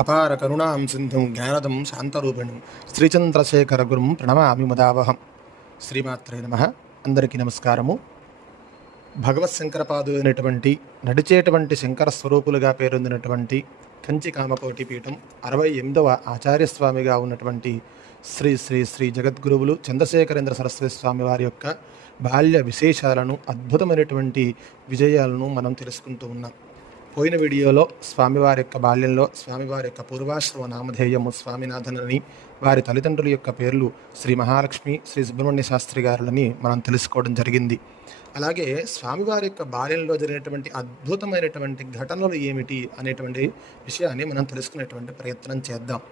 అపార కరుణాం సింధుం జ్ఞానదం శాంతరూపిణం శ్రీచంద్రశేఖర గురుం ప్రణమామి ముదావహం. శ్రీమాత్రే నమః. అందరికీ నమస్కారము. భగవత్ శంకరపాదు అయినటువంటి నడిచేటువంటి శంకర స్వరూపులుగా పేరొందినటువంటి కంచి కామకోటి పీఠం 68వ ఆచార్యస్వామిగా ఉన్నటువంటి శ్రీ శ్రీ శ్రీ జగద్గురువులు చంద్రశేఖరేంద్ర సరస్వతి స్వామి వారి యొక్క బాల్య విశేషాలను, అద్భుతమైనటువంటి విజయాలను మనం తెలుసుకుంటూ ఉన్నాం. పోయిన వీడియోలో స్వామివారి యొక్క బాల్యంలో స్వామివారి యొక్క పూర్వాశ్రమ నామధేయము స్వామినాథన్ అని, వారి తల్లిదండ్రుల యొక్క పేర్లు శ్రీ మహాలక్ష్మి, శ్రీ సుబ్రహ్మణ్య శాస్త్రి గారులని మనం తెలుసుకోవడం జరిగింది. అలాగే స్వామివారి యొక్క బాల్యంలో జరిగినటువంటి అద్భుతమైనటువంటి ఘటనలు ఏమిటి అనేటువంటి విషయాన్ని మనం తెలుసుకునేటువంటి ప్రయత్నం చేద్దాం.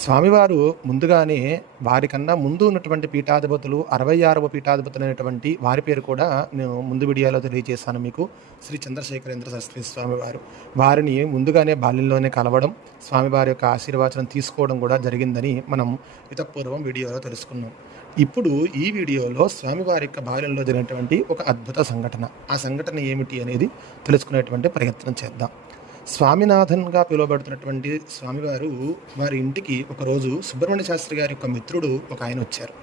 స్వామివారు ముందుగానే వారికన్నా ముందు ఉన్నటువంటి పీఠాధిపతులు 66వ పీఠాధిపతులైనటువంటి వారి పేరు కూడా నేను ముందు వీడియోలో తెలియజేశాను మీకు. శ్రీ చంద్రశేఖరేంద్ర సరస్వతి స్వామివారు వారిని ముందుగానే బాల్యంలోనే కలవడం, స్వామివారి యొక్క ఆశీర్వాచనం తీసుకోవడం కూడా జరిగిందని మనం ఇతపూర్వం వీడియోలో తెలుసుకున్నాం. ఇప్పుడు ఈ వీడియోలో స్వామివారి యొక్క బాల్యంలో జరిగినటువంటి ఒక అద్భుత సంఘటన, ఆ సంఘటన ఏమిటి అనేది తెలుసుకునేటువంటి ప్రయత్నం చేద్దాం. స్వామినాథన్గా పిలువబడుతున్నటువంటి స్వామివారు వారి ఇంటికి ఒకరోజు సుబ్రహ్మణ్య శాస్త్రి గారి యొక్క మిత్రుడు ఒక ఆయన వచ్చారు.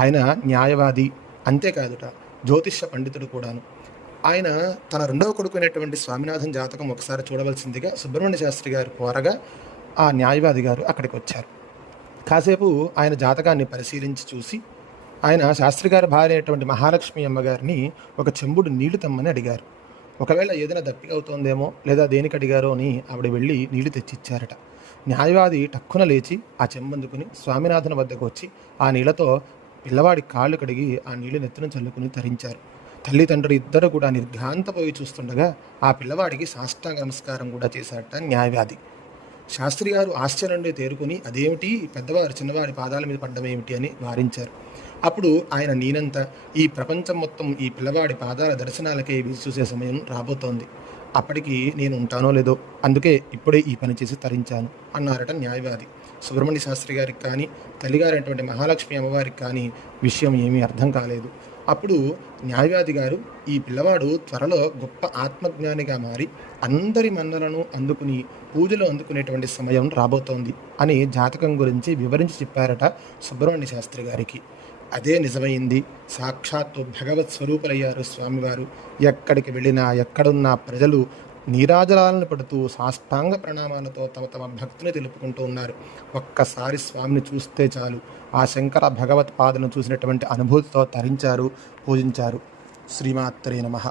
ఆయన న్యాయవాది, అంతేకాదుట జ్యోతిష్య పండితుడు కూడాను. ఆయన తన రెండవ కొడుకునేటువంటి స్వామినాథన్ జాతకం ఒకసారి చూడవలసిందిగా సుబ్రహ్మణ్య శాస్త్రి గారు కోరగా ఆ న్యాయవాది గారు అక్కడికి వచ్చారు. కాసేపు ఆయన జాతకాన్ని పరిశీలించి చూసి ఆయన శాస్త్రి గారి భార్య అయినటువంటి మహాలక్ష్మి అమ్మగారిని ఒక చెంబుడు నీళ్లు తెమ్మని అడిగారు. ఒకవేళ ఏదైనా దప్పిక అవుతోందేమో లేదా దేనికి అడిగారో అని ఆవిడ వెళ్ళి నీళ్లు తెచ్చిచ్చారట. న్యాయవాది టక్కున లేచి ఆ చెంబందుకుని స్వామినాథన్ వద్దకు వచ్చి ఆ నీళ్లతో పిల్లవాడి కాళ్ళు కడిగి ఆ నీళ్లు నెత్తున చల్లుకుని తరించారు. తల్లి తండ్రి ఇద్దరు కూడా నిర్ఘాంతపోయి చూస్తుండగా ఆ పిల్లవాడికి సాష్టాంగ నమస్కారం కూడా చేశారట న్యాయవాది. శాస్త్రి గారు ఆశ్చర్యంలో తేరుకుని అదేమిటి, పెద్దవారు చిన్నవాడి పాదాల మీద పడ్డం ఏమిటి అని వారించారు. అప్పుడు ఆయన నేనంతా ఈ ప్రపంచం మొత్తం ఈ పిల్లవాడి పాదాల దర్శనాలకే వీలు చూసే సమయం రాబోతోంది. అప్పటికి నేను ఉంటానో లేదో, అందుకే ఇప్పుడే ఈ పని చేసి తరించాను అన్నారట న్యాయవాది. సుబ్రహ్మణ్య శాస్త్రి గారికి కానీ తల్లిగారైనటువంటి మహాలక్ష్మి అమ్మవారికి కానీ విషయం ఏమీ అర్థం కాలేదు. అప్పుడు న్యాయవాది గారు ఈ పిల్లవాడు త్వరలో గొప్ప ఆత్మజ్ఞానిగా మారి అందరి మన్నలను అందుకుని పూజలు అందుకునేటువంటి సమయం రాబోతోంది అని జాతకం గురించి వివరించి చెప్పారట సుబ్రహ్మణ్య శాస్త్రి గారికి. అదే నిజమైంది. సాక్షాత్తు భగవత్ స్వరూపులయ్యారు స్వామివారు. ఎక్కడికి వెళ్ళినా ఎక్కడున్న ప్రజలు నీరాజనాలను పడుతూ సాష్టాంగ ప్రణామాలతో తమ తమ భక్తిని తెలుపుకుంటూ ఉన్నారు. ఒక్కసారి స్వామిని చూస్తే చాలు ఆ శంకర భగవత్ పాదను చూసినటువంటి అనుభూతితో తరించారు, పూజించారు. శ్రీమాత్రే నమః.